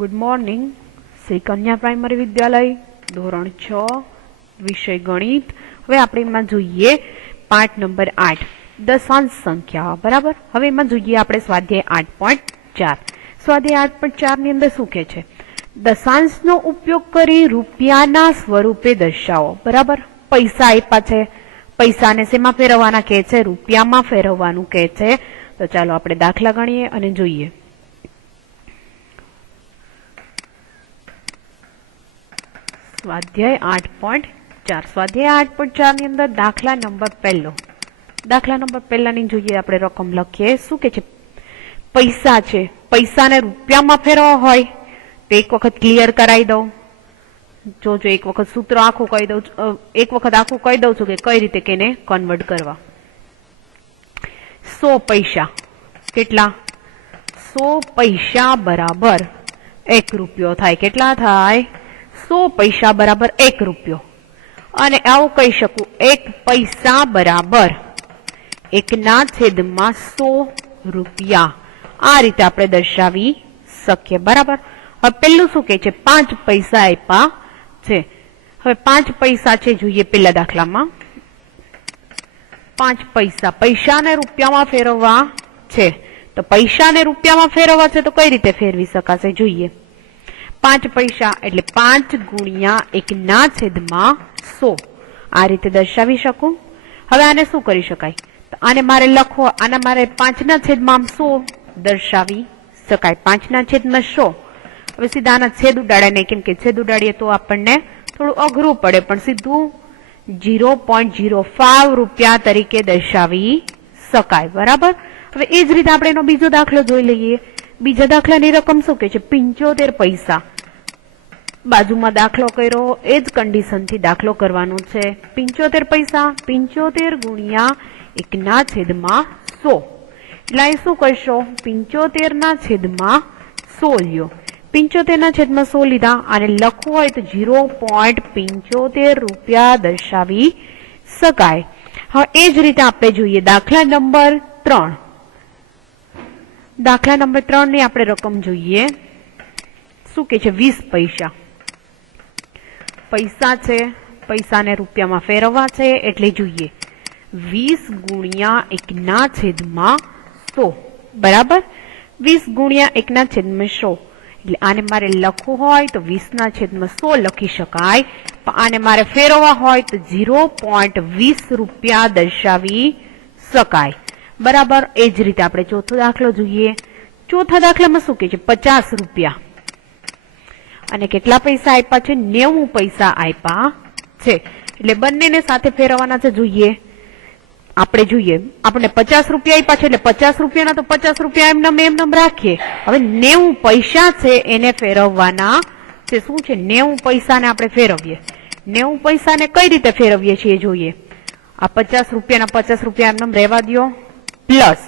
Good morning. Shri કન્યા primary વિદ્યાલય ધોરણ 6 વિષય ગણિત. હવે આપણે એમાં જોઈએ પાઠ નંબર 8 દશાંશ સંખ્યા. બરાબર. હવે એમાં જોઈએ આપણે સ્વાધ્યાય 8.4. સ્વાધ્યાય 8.4 ની અંદર શું કહે છે? દશાંશનો ઉપયોગ કરી રૂપિયાના સ્વરૂપે દર્શાવો. બરાબર. પૈસા આપ્યા છે, પૈસાને શેમાં ફેરવવાના કહે છે? રૂપિયામાં ફેરવવાનું કહે છે. તો ચાલો આપણે દાખલા ગણીએ અને જોઈએ. સ્વાધ્યાય 8.4. સ્વાધ્યાય 8.4 ની અંદર દાખલા નંબર પહેલો. દાખલા નંબર પહેલાની જોઈએ આપણે રકમ લખીએ. શું કે છે? પૈસા છે, પૈસાને રૂપિયામાં ફેરવવા હોય તો એક વખત ક્લિયર કરાવી દઉં. જોજો એક વખત સૂત્ર આખું કહી દઉં, એક વખત આખું કહી દઉં છું કે કઈ રીતે કેને કન્વર્ટ કરવા. 100 પૈસા કેટલા? 100 પૈસા બરાબર 1 રૂપિયો થાય. કેટલા થાય? 100 પૈસા બરાબર 1 રૂપિયો. અને આવું કહી શકું, 1 પૈસા બરાબર 1/100 રૂપિયા. આ રીતે આપણે દર્શાવી શકીએ. બરાબર. હવે પેલું શું કે છે? 5 પૈસા આપ્યા છે. હવે 5 પૈસા છે, જોઈએ પેલા દાખલામાં. 5 પૈસા, પૈસાને રૂપિયામાં ફેરવવા છે. તો પૈસાને રૂપિયામાં ફેરવવા છે તો કઈ રીતે ફેરવી શકાશે? જોઈએ. 5 પૈસા એટલે 5 ગુણ્યા 1/100. આ રીતે દર્શાવી શકું. હવે આને શું કરી શકાય? તો આને મારે લખવો, આને મારે 5/100 દર્શાવી શકાય. 5/100. હવે સીધા આના છેદ ઉડાડે નહીં, કેમ કે છેદ ઉડાડીએ તો આપણને થોડું અઘરું પડે, પણ સીધું 0.05 રૂપિયા તરીકે દર્શાવી શકાય. બરાબર. હવે એ જ રીતે આપણે એનો બીજો દાખલો જોઈ લઈએ. બીજા દાખલાની રકમ શું કે છે? 75 પૈસા. બાજુમાં દાખલો કર્યો એ જ કન્ડિશન થી દાખલો કરવાનો છે. 75 પૈસા, 75 ગુણ્યા 1/100. એટલે અહીં શું કરશો? 75/100 લ્યો. 75/100 લીધા. અને લખવું હોય તો 0.75 રૂપિયા દર્શાવી શકાય. હવે એ જ રીતે આપણે જોઈએ દાખલા નંબર 3. દાખલા નંબર 3 ની આપણે રકમ જોઈએ. શું કે છે? 20 પૈસા. પૈસા છે, પૈસાને રૂપિયામાં ફેરવવા છે એટલે જોઈએ 20 ગુણ્યા 1/100. બરાબર. 20 ગુણ્યા 1/100. એટલે આને મારે લખવું હોય તો 20/100 લખી શકાય. પણ આને મારે ફેરવવા હોય તો 0.20 રૂપિયા દર્શાવી શકાય. બરાબર. એ જ રીતે આપણે ચોથો દાખલો જોઈએ. ચોથા દાખલામાં શું કે છે? 50 રૂપિયા. અને કેટલા પૈસા આપ્યા છે? 90 પૈસા આપ્યા છે. એટલે બંનેને સાથે ફેરવવાના છે. જોઈએ આપણે જોઈએ, આપણે 50 રૂપિયા આપ્યા છે એટલે 50 રૂપિયાના તો 50 રૂપિયા એમનેમ રાખીએ. હવે 90 પૈસા છે એને ફેરવવાના છે. શું છે? 90 પૈસાને આપણે ફેરવીએ. 90 પૈસાને કઈ રીતે ફેરવીએ છીએ જોઈએ. આ 50 રૂપિયાના 50 રૂપિયા એમનેમ રહેવા દો, પ્લસ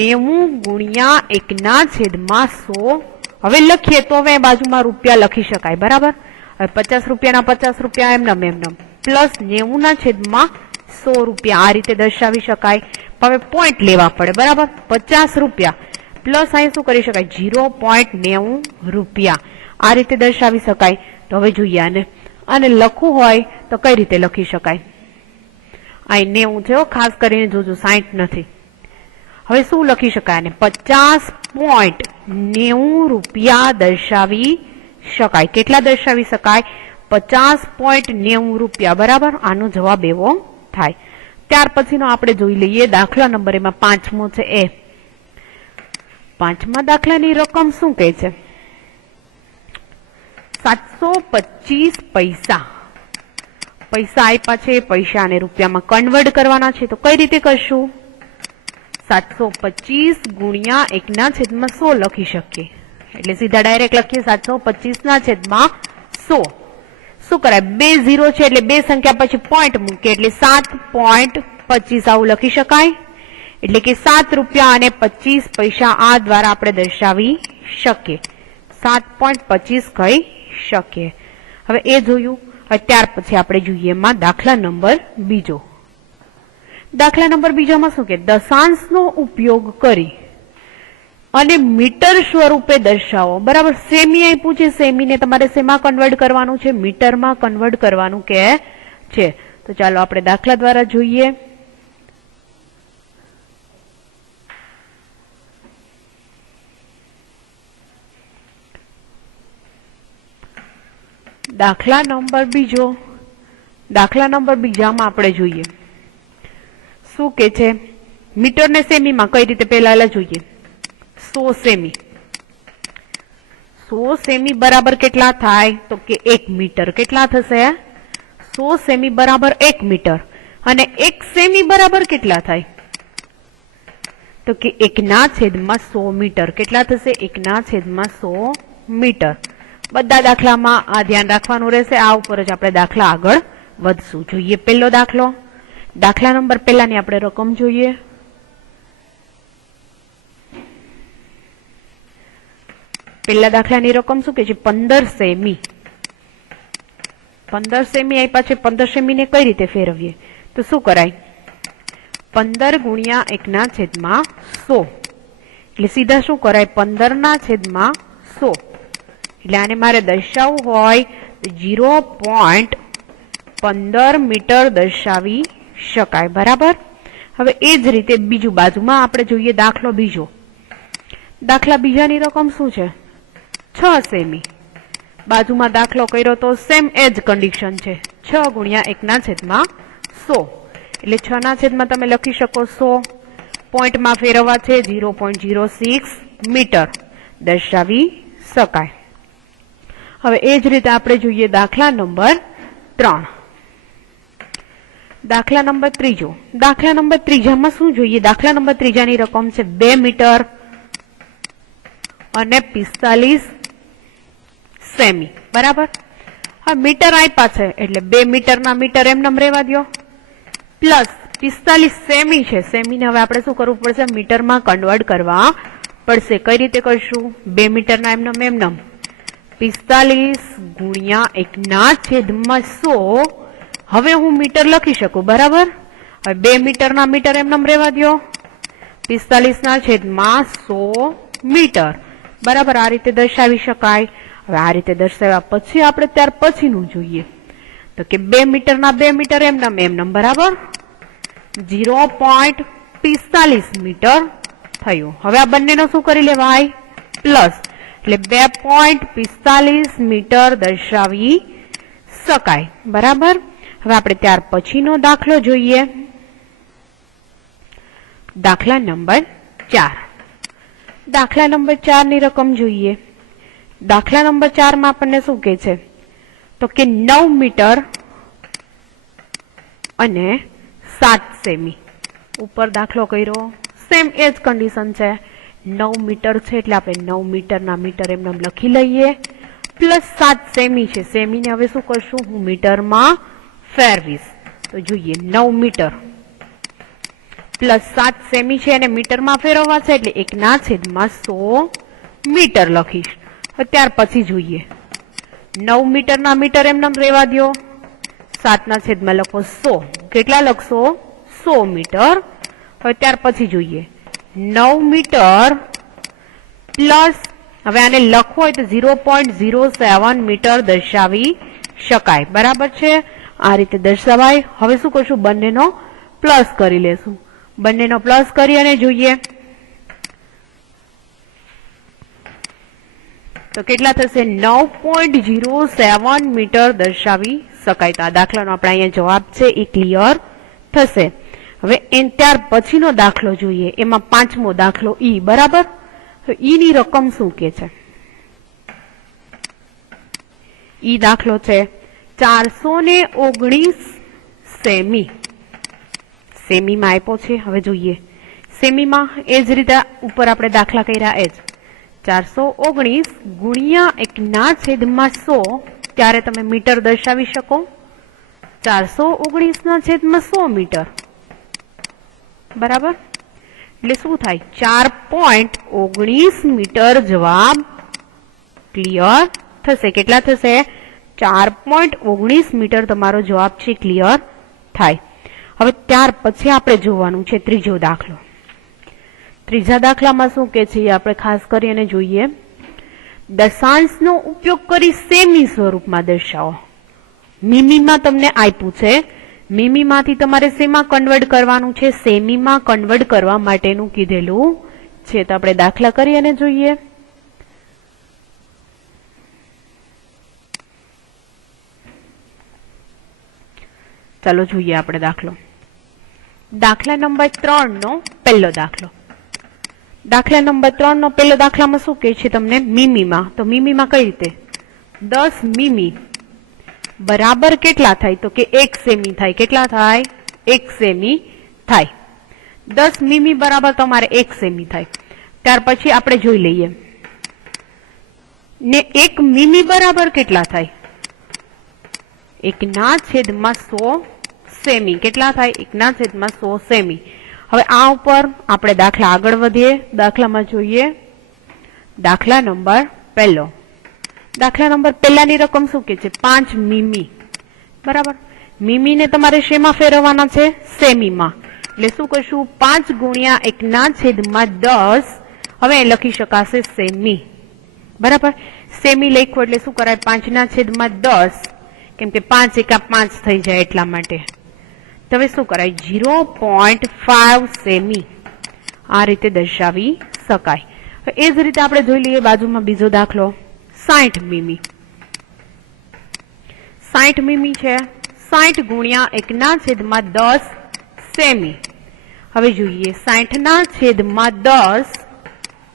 90 ગુણ્યા 1/100. હવે લખીએ તો હવે બાજુમાં રૂપિયા લખી શકાય. બરાબર. હવે 50 રૂપિયાના 50 રૂપિયા એમનેમ પ્લસ 90/100 રૂપિયા. આ રીતે દર્શાવી શકાય. હવે પોઈન્ટ લેવા પડે. બરાબર. 50 રૂપિયા પ્લસ અહીં શું કરી શકાય? 0.90 રૂપિયા. આ રીતે દર્શાવી શકાય. તો હવે જોઈએ આને. આને લખવું હોય તો કઈ રીતે લખી શકાય? અહીં 90 છે, ખાસ કરીને જોજો, 60 નથી. હવે શું લખી શકાય? આને 50.90 રૂપિયા દર્શાવી શકાય. કેટલા દર્શાવી શકાય? 50.90 રૂપિયા. બરાબર. આનો જવાબ એવો થાય. ત્યાર પછીનો આપણે જોઈ લઈએ દાખલા નંબર એમાં 5મો છે એ. 5મા દાખલાની રકમ શું કહે છે? 725 પૈસા. પૈસા આપ્યા છે, પૈસાને રૂપિયામાં કન્વર્ટ કરવાના છે. તો કઈ રીતે કરશું? 725 ગુણ્યા 1/100 લખી શકીએ. એટલે સીધા ડાયરેક્ટ લખીએ 725/100. શું કરાય? 2 0 છે એટલે 2 સંખ્યા પછી પોઈન્ટ મૂકીએ એટલે 7.25 આવું લખી શકાય. એટલે કે 7 રૂપિયા અને 25 પૈસા આ દ્વારા આપણે દર્શાવી શકીએ. 7.25 કહી શકીએ. હવે એ જોયું. હવે ત્યાર પછી આપણે જોઈએ એમાં દાખલા નંબર બીજો. દાખલા નંબર બીજામાં શું કે? દશાંશનો ઉપયોગ કરી અને મીટર સ્વરૂપે દર્શાવો. બરાબર, સેમી આપ્યું છે, સેમીને તમારે શેમાં કન્વર્ટ કરવાનું છે? મીટરમાં કન્વર્ટ કરવાનું કે છે. તો ચાલો આપણે દાખલા દ્વારા જોઈએ. દાખલા નંબર બીજો. દાખલા નંબર બીજામાં આપણે જોઈએ શું કે છે. મીટર ને સેમીમાં કઈ રીતે પહેલા જોઈએ. 100 સેમી. 100 સેમી બરાબર કેટલા થાય? તો કે 1 મીટર. કેટલા થશે? 100 સેમી બરાબર 1 મીટર. અને 1 સેમી બરાબર કેટલા થાય? તો કે 1/100 મીટર. કેટલા થશે? 1/100 મીટર. બધા દાખલામાં આ ધ્યાન રાખવાનું રહેશે. આ ઉપર જ આપણે દાખલા આગળ વધશું. જોઈએ પહેલો દાખલો. દાખલા નંબર પહેલાની આપણે રકમ જોઈએ. પહેલા દાખલાની રકમ શું કે છે? 15 સેમી. 15 સેમી આપ્યા છે. 15 સેમી ને કઈ રીતે ફેરવીએ? તો શું કરાય? 15 ગુણ્યા 1/100. એટલે સીધા શું કરાય? 15/100. એટલે આને મારે દર્શાવવું હોય તો 0.15 મીટર દર્શાવી શકાય. બરાબર. હવે એ જ રીતે બીજું બાજુમાં આપણે જોઈએ દાખલો બીજો. દાખલા બીજાની રકમ શું છે? 6 સેમી. બાજુમાં દાખલો કર્યો તો સેમ એજ કન્ડિશન છે. 6 ગુણ્યા 1/100. એટલે 6/100 તમે લખી શકો 100. પોઈન્ટમાં ફેરવવા છે 0.06 મીટર દર્શાવી શકાય. હવે એ જ રીતે આપણે જોઈએ દાખલા નંબર 3. દાખલા નંબર ત્રીજો. દાખલા નંબર ત્રીજામાં શું જોઈએ? દાખલા નંબર ત્રીજાની રકમ છે 2 મીટર અને 45 સેમી. બરાબર. હા, મીટર આપ્યા છે એટલે 2 મીટરના મીટર એમનેમ રહેવા દો. પ્લસ 45 સેમી છે. સેમીને હવે આપણે શું કરવું પડશે? મીટરમાં કન્વર્ટ કરવા પડશે. કઈ રીતે કરશું? 2 મીટરના એમનેમ 45 ગુણ્યા 1/100. હવે હું મીટર લખી શકું. બરાબર. હવે 2 મીટરના મીટર એમનેમ રહેવા દો. 45/100 મીટર. બરાબર. આ રીતે દર્શાવી શકાય. હવે આ રીતે દર્શાવ્યા પછી આપણે ત્યાર પછીનું જોઈએ તો કે 2 મીટરના 2 મીટર એમનેમ. બરાબર. 0.45 મીટર થયું. હવે આ બંનેનો શું કરી લેવાય? પ્લસ. એટલે 2.45 મીટર દર્શાવી શકાય. બરાબર. હવે આપણે ત્યાર પછીનો દાખલો જોઈએ. દાખલા નંબર 4. દાખલા નંબર 4 ની રકમ જોઈએ. દાખલા નંબર 4 માં આપણને શું કહે છે? તો કે 9 મીટર અને 7 સેમી. ઉપર દાખલો કર્યો સેમ એજ કન્ડિશન છે. 9 મીટર છે એટલે આપણે 9 મીટરના મીટર એમને લખી લઈએ. પ્લસ 7 સેમી છે. સેમીને હવે શું કરશું? હું મીટરમાં ફેરવીશ. તો જોઈએ 9 મીટર પ્લસ 7 સેમી છે અને મીટરમાં ફેરવવા છે એટલે 1/100 મીટર લખીશ. ત્યાર પછી જોઈએ 9 મીટરના મીટર એમનેમ રહેવા દો. 7/100 લખો 100. કેટલા લખશો? 100 મીટર. હવે ત્યાર પછી જોઈએ 9 મીટર પ્લસ, હવે આને લખવો હોય તો 0.07 મીટર દર્શાવી શકાય. બરાબર છે. આ રીતે દર્શાવાય. હવે શું કરશું? બંનેનો પ્લસ કરી લેશું. બંનેનો પ્લસ કરી અને જોઈએ તો કેટલા થશે? 9.07 મીટર દર્શાવી શકાય. તો આ દાખલાનો આપણે અહીંયા જવાબ છે એ ક્લિયર થશે. હવે ત્યાર પછીનો દાખલો જોઈએ. એમાં 5મો દાખલો ઈ. બરાબર. તો ઈ ની રકમ શું કે છે? ઈ દાખલો છે 419 સેમી. સેમીમાં આપ્યો છે. હવે જોઈએ સેમીમાં એ જ રીતે ઉપર આપણે દાખલા કર્યા એ જ 419 ગુણ્યા 1/100. ત્યારે તમે મીટર દર્શાવી શકો. 419/100 મીટર. બરાબર. એટલે શું થાય? 4.19 મીટર જવાબ ક્લિયર થશે. કેટલા થશે? 4.19 મીટર તમારો જવાબ છે ક્લિયર થાય. હવે ત્યાર પછી આપણે જોવાનું છે ત્રીજો દાખલો. ત્રીજા દાખલામાં શું કે છે આપણે ખાસ કરીને જોઈએ. દશાંશનો ઉપયોગ કરી સેમી સ્વરૂપમાં દર્શાવો. મીમીમાં તમને આપ્યું છે, મીમીમાંથી તમારે શેમાં કન્વર્ટ કરવાનું છે? સેમીમાં કન્વર્ટ કરવા માટેનું કીધેલું છે. તો આપણે દાખલા કરી અને જોઈએ. ચાલો જોઈએ આપણે દાખલો. દાખલા નંબર 3 નો પહેલો દાખલો. દાખલા નંબર 3 નો પહેલો દાખલામાં શું કહે છે તમને? મીમીમાં. તો મીમીમાં કઈ રીતે? 10 મીમી બરાબર કેટલા થાય? તો કે 1 સેમી થાય. કેટલા થાય? 1 સેમી થાય. 10 મીમી બરાબર તમારે 1 સેમી થાય. ત્યાર પછી આપણે જોઈ લઈએ ને 1 મીમી બરાબર કેટલા થાય? 1/100 સેમી. કેટલા થાય? 1/100 સેમી. હવે આ ઉપર આપણે દાખલા આગળ વધીએ. દાખલામાં જોઈએ દાખલા નંબર પહેલો. દાખલા નંબર પહેલાની રકમ શું કે છે? 5 મીમી બરાબર. મીમીને તમારે શેમાં ફેરવવાના છે? સેમીમાં. એટલે શું કરશું? 5 ગુણ્યા 1/10. હવે લખી શકાશે સેમી બરાબર. સેમી લખ્યું એટલે શું કરાય? 5/10, કેમ કે 5 એકા 5 થઈ જાય એટલા માટે. તો હવે શું કરાય? 0.5 સેમી આ રીતે દર્શાવી શકાય. એ જ રીતે આપણે જોઈ લઈએ બાજુમાં બીજો દાખલો. 60 મીમી. 60 મીમી છે. 60 ગુણ્યા 1/10 સેમી. હવે જોઈએ 60/10.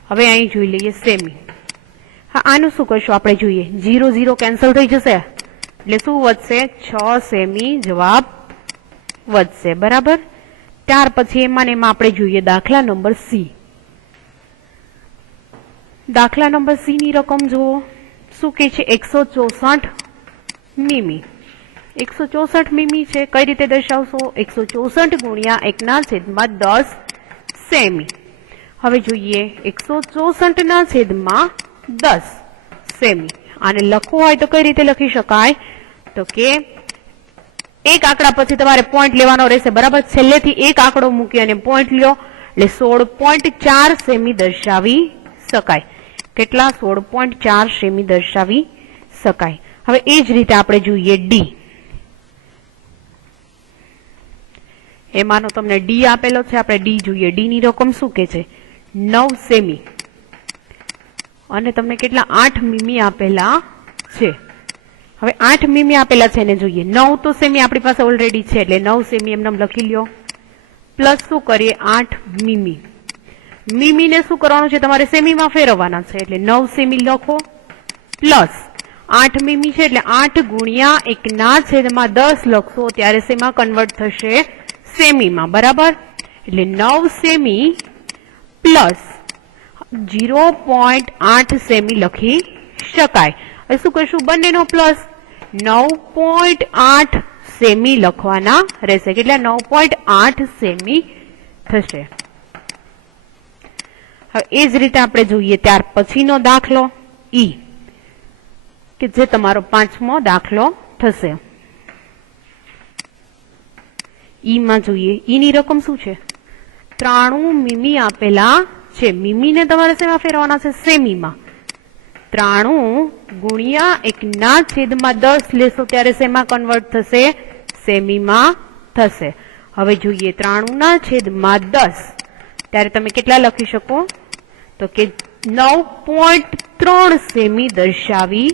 હવે અહીં જોઈ લઈએ સેમી. હા, આનું શું કરશું આપણે? જોઈએ 0 0 કેન્સલ થઈ જશે એટલે શું વધશે? 6 સેમી જવાબ વધશે બરાબર. ત્યાર પછી એમાં આપણે જોઈએ દાખલા નંબર સી. દાખલા નંબર સી ની રકમ જુઓ. શું કે છે? 164 મીમી. 164 મીમી છે. કઈ રીતે દર્શાવશો? 164 ગુણ્યા 1/10 સેમી. હવે જોઈએ 164/10 સેમી. આને લખવું હોય તો કઈ રીતે લખી શકાય? તો કે એક આંકડા પછી તમારે પોઈન્ટ લેવાનો રહેશે બરાબર. છેલ્લેથી એક આંકડો મૂકી અને પોઈન્ટ લ્યો એટલે 16.4 સેમી દર્શાવી શકાય. કેટલા? 16.4 સેમી દર્શાવી શકાય. હવે એ જ રીતે આપણે જોઈએ ડી. એમાંનો તમને ડી આપેલો છે. આપણે ડી જોઈએ. ડી ની રકમ શું કે છે? 9 સેમી. અને તમને કેટલા? 8 મીમી આપેલા છે. હવે 8 મીમી આપેલા છે એને જોઈએ. 9 તો સેમી આપણી પાસે ઓલરેડી છે એટલે 9 સેમી એમને લખી લ્યો. પ્લસ શું કરીએ? 8 મીમી. મીમીને શું કરવાનું છે? તમારે સેમીમાં ફેરવવાના છે એટલે 9 સેમી લખો. પ્લસ 8 મીમી છે એટલે 8 ગુણ્યા 1/10 લખશો ત્યારે શેમાં કન્વર્ટ થશે? સેમીમાં બરાબર. એટલે 9 સેમી પ્લસ 0.8 સેમી લખી શકાય. હવે શું કરશું? બંનેનો પ્લસ 9.8 સેમી લખવાના રહેશે. કેટલા? 9.8 સેમી થશે. હવે એ જ રીતે આપણે જોઈએ ત્યાર પછીનો દાખલો ઈ, કે જે તમારો 5મો દાખલો થશે. ઈ માં જોઈએ. ઈ ની રકમ શું છે? 93 મીમી આપેલા છે. મીમીને તમારે શેમાં ફેરવાના છે? સેમીમાં. 93 ગુણ્યા 1/10 લેશો ત્યારે શેમાં કન્વર્ટ થશે? સેમીમાં થશે. હવે જોઈએ 93/10 ત્યારે તમે કેટલા લખી શકો? તો કે 9.3 સેમી દર્શાવી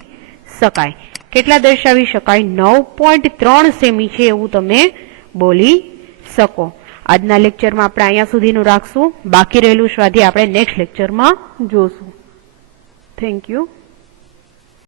શકાય. કેટલા દર્શાવી શકાય? 9.3 સેમી છે એવું તમે બોલી શકો. આજના લેક્ચરમાં આપણે અહીંયા સુધીનું રાખશું. બાકી રહેલું સ્વાધ્યાય આપણે નેક્સ્ટ લેક્ચરમાં જોશું. Thank you.